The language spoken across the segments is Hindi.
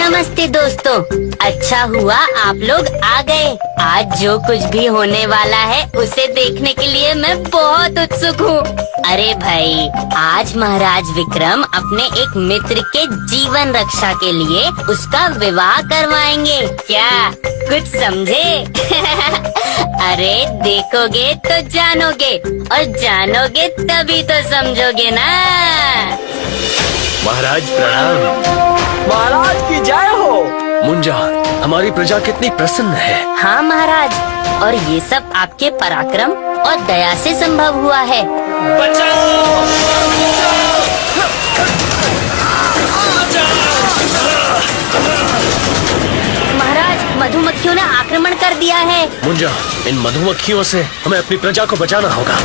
नमस्ते दोस्तों, अच्छा हुआ आप लोग आ गए। आज जो कुछ भी होने वाला है उसे देखने के लिए मैं बहुत उत्सुक हूँ। अरे भाई, आज महाराज विक्रम अपने एक मित्र के जीवन रक्षा के लिए उसका विवाह करवाएंगे। क्या कुछ समझे? अरे देखोगे तो जानोगे और जानोगे तभी तो समझोगे ना। महाराज प्रणाम। महाराज की जय हो। मुंजा, हमारी प्रजा कितनी प्रसन्न है। हाँ महाराज, और ये सब आपके पराक्रम और दया से संभव हुआ है। महाराज, मधुमक्खियों ने आक्रमण कर दिया है। मुंजा, इन मधुमक्खियों से हमें अपनी प्रजा को बचाना होगा।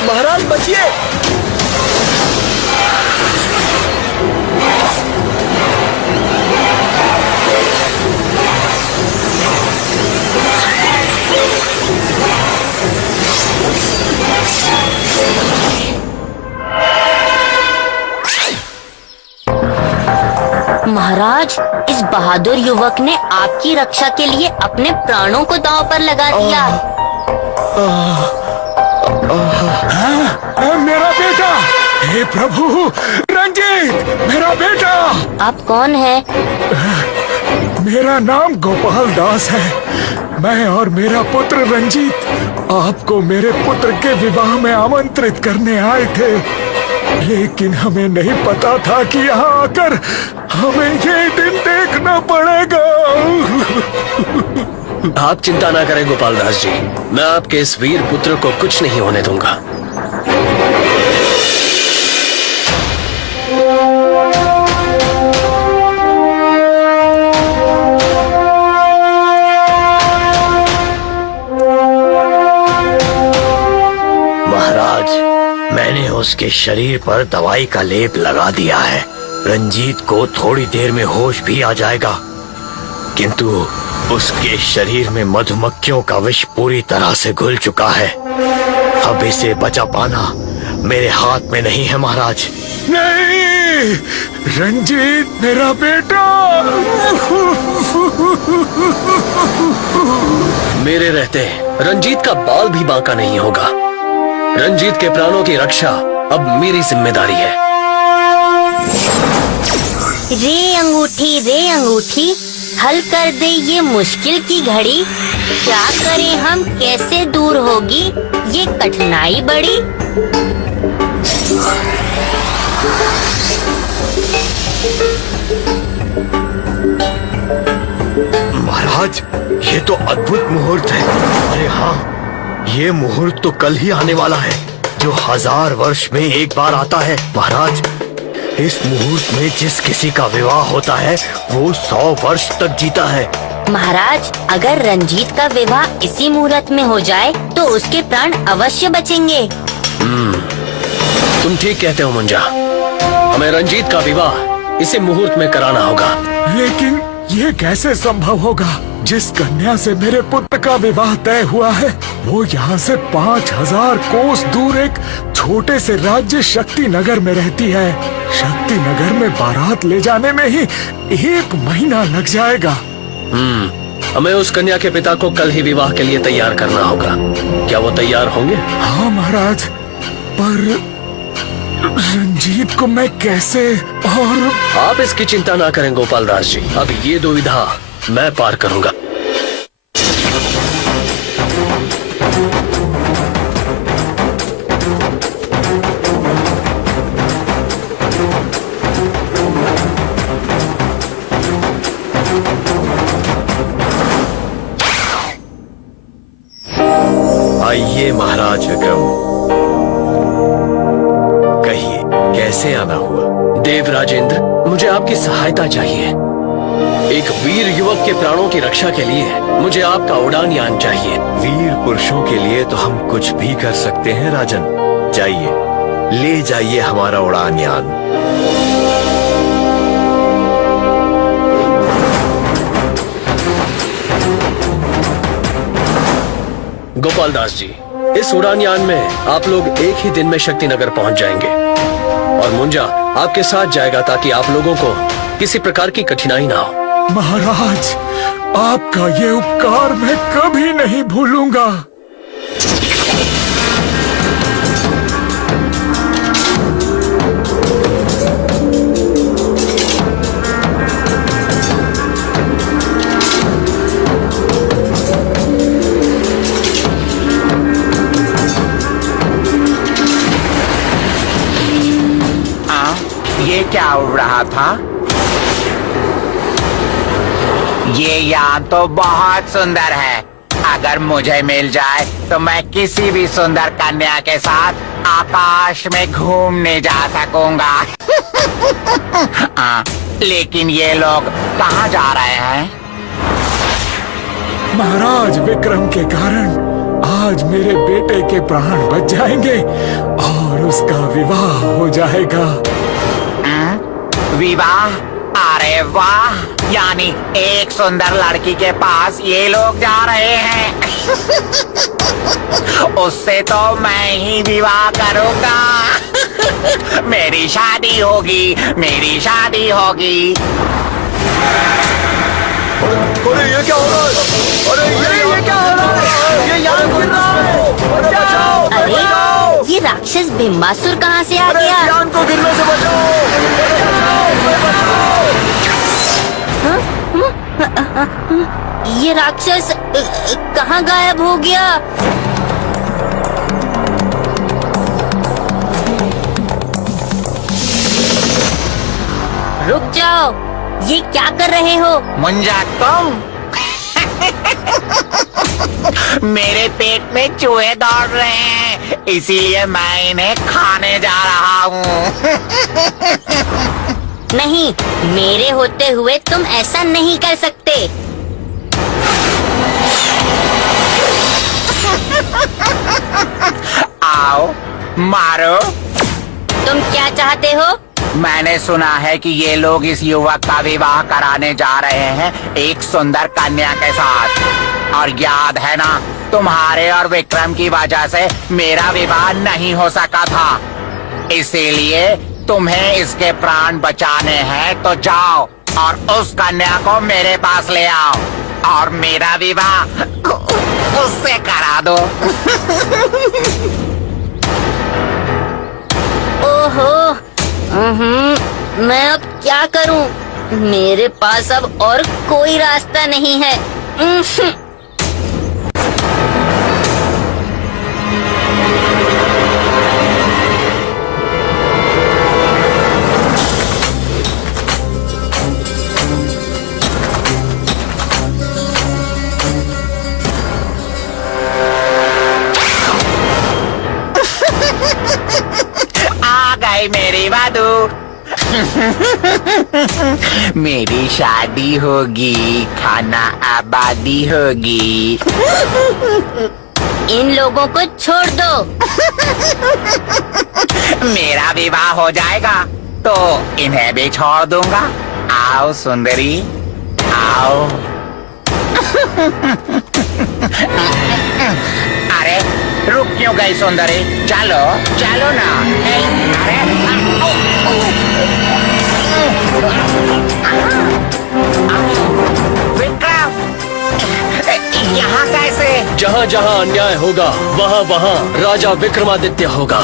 महाराज बचिए। महाराज, इस बहादुर युवक ने आपकी रक्षा के लिए अपने प्राणों को दांव पर लगा दिया। मेरा बेटा, हे प्रभु, रंजीत, मेरा बेटा। आप कौन है? मेरा नाम गोपाल दास है। मैं और मेरा पुत्र रंजीत आपको मेरे पुत्र के विवाह में आमंत्रित करने आए थे, लेकिन हमें नहीं पता था कि यहाँ आकर हमें ये दिन देखना पड़ेगा। आप चिंता ना करें गोपाल दास जी, मैं आपके इस वीर पुत्र को कुछ नहीं होने दूंगा। महाराज, मैंने उसके शरीर पर दवाई का लेप लगा दिया है। रंजीत को थोड़ी देर में होश भी आ जाएगा, किंतु उसके शरीर में मधुमक्खियों का विष पूरी तरह से घुल चुका है। अब इसे बचा पाना मेरे हाथ में नहीं है महाराज। नहीं, रंजीत मेरा बेटा। मेरे रहते रंजीत का बाल भी बांका नहीं होगा। रंजीत के प्राणों की रक्षा अब मेरी जिम्मेदारी है। रे अंगूठी, हल कर दे ये मुश्किल की घड़ी। क्या करें हम, कैसे दूर होगी ये कठिनाई बड़ी। महाराज, ये तो अद्भुत मुहूर्त है। अरे हाँ, ये मुहूर्त तो कल ही आने वाला है, जो 1000 वर्ष में एक बार आता है। महाराज, इस मुहूर्त में जिस किसी का विवाह होता है वो 100 वर्ष तक जीता है। महाराज, अगर रंजीत का विवाह इसी मुहूर्त में हो जाए तो उसके प्राण अवश्य बचेंगे। तुम ठीक कहते हो मुंजा, हमें रंजीत का विवाह इसी मुहूर्त में कराना होगा। लेकिन ये कैसे संभव होगा? जिस कन्या से मेरे पुत्र का विवाह तय हुआ है वो यहाँ से 5000 कोस दूर एक छोटे से राज्य शक्ति नगर में रहती है। शक्ति नगर में बारात ले जाने में ही 1 महीना लग जाएगा। हमें उस कन्या के पिता को कल ही विवाह के लिए तैयार करना होगा। क्या वो तैयार होंगे? हाँ महाराज, पर रंजीत को मैं कैसे? और आप इसकी चिंता ना करें गोपाल दास जी, अब ये दुविधा मैं पार करूंगा। आइए महाराज विक्रम, कहिए कैसे आना हुआ? देव राजेंद्र, मुझे आपकी सहायता चाहिए। एक वीर युवक के प्राणों की रक्षा के लिए मुझे आपका उड़ान यान चाहिए। वीर पुरुषों के लिए तो हम कुछ भी कर सकते हैं राजन। जाइए, ले जाइए हमारा उड़ान यान। गोपाल दास जी, इस उड़ान यान में आप लोग एक ही दिन में शक्तिनगर पहुंच जाएंगे और मुंजा आपके साथ जाएगा ताकि आप लोगों को किसी प्रकार की कठिनाई ना हो। महाराज, आपका ये उपकार मैं कभी नहीं भूलूंगा। ये क्या उड़ रहा था? ये यान तो बहुत सुंदर है। अगर मुझे मिल जाए तो मैं किसी भी सुंदर कन्या के साथ आकाश में घूमने जा सकूंगा। लेकिन ये लोग कहाँ जा रहे हैं? महाराज, विक्रम के कारण आज मेरे बेटे के प्राण बच जाएंगे और उसका विवाह हो जाएगा। विवाह? अरे वाह! यानी एक सुंदर लड़की के पास ये लोग जा रहे हैं। उससे तो मैं ही विवाह करूंगा। मेरी शादी होगी, मेरी शादी होगी। अरे ये क्या हो रहा है? अरे ये क्या हो रहा है? ये यान गिर रहा है। बचाओ! अरे ये राक्षस बिम्बासुर कहाँ से आ अरे गया? यान को गिरने से बचाओ! ये राक्षस कहाँ गायब हो गया? रुक जाओ, ये क्या कर रहे हो? मुंजा तुम? मेरे पेट में चूहे दौड़ रहे हैं, इसीलिए मैं इन्हें खाने जा रहा हूँ। नहीं, मेरे होते हुए तुम ऐसा नहीं कर सकते। आओ, मारो। तुम क्या चाहते हो? मैंने सुना है कि ये लोग इस युवक का विवाह कराने जा रहे हैं एक सुंदर कन्या के साथ। और याद है ना, तुम्हारे और विक्रम की वजह से मेरा विवाह नहीं हो सका था। इसीलिए तुम्हें इसके प्राण बचाने हैं तो जाओ और उस कन्या को मेरे पास ले आओ और मेरा विवाह उससे करा दो। ओहो, मैं अब क्या करूं? मेरे पास अब और कोई रास्ता नहीं है। आ गई मेरी वादू। मेरी शादी होगी, खाना आबादी होगी। इन लोगों को छोड़ दो। मेरा विवाह हो जाएगा तो इन्हें भी छोड़ दूंगा। आओ सुंदरी, आओ। अरे रुक क्यों गई सुंदरी? चलो चलो ना। अरे विक्रम, यहाँ कैसे? जहाँ जहाँ अन्याय होगा वहाँ वहाँ राजा विक्रमादित्य होगा।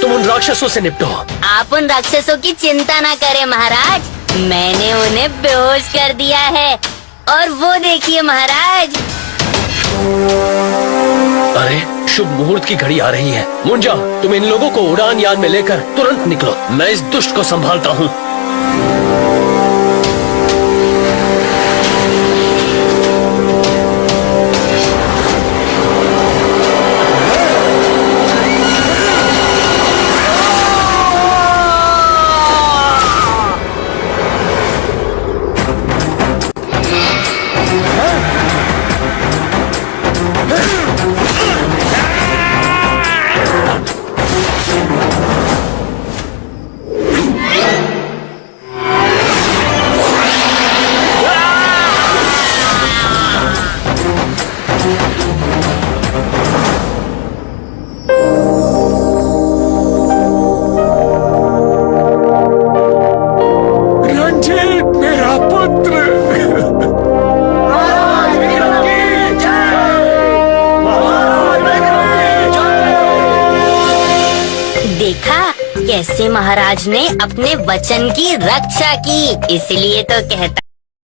तुम उन राक्षसों से निपटो। आप उन राक्षसों की चिंता ना करें महाराज, मैंने उन्हें बेहोश कर दिया है। और वो देखिए महाराज। अरे शुभ मुहूर्त की घड़ी आ रही है। मुंजा, तुम इन लोगों को उड़ान यान में लेकर तुरंत निकलो। मैं इस दुष्ट को संभालता हूँ। ऐसे महाराज ने अपने वचन की रक्षा की, इसलिए तो कहता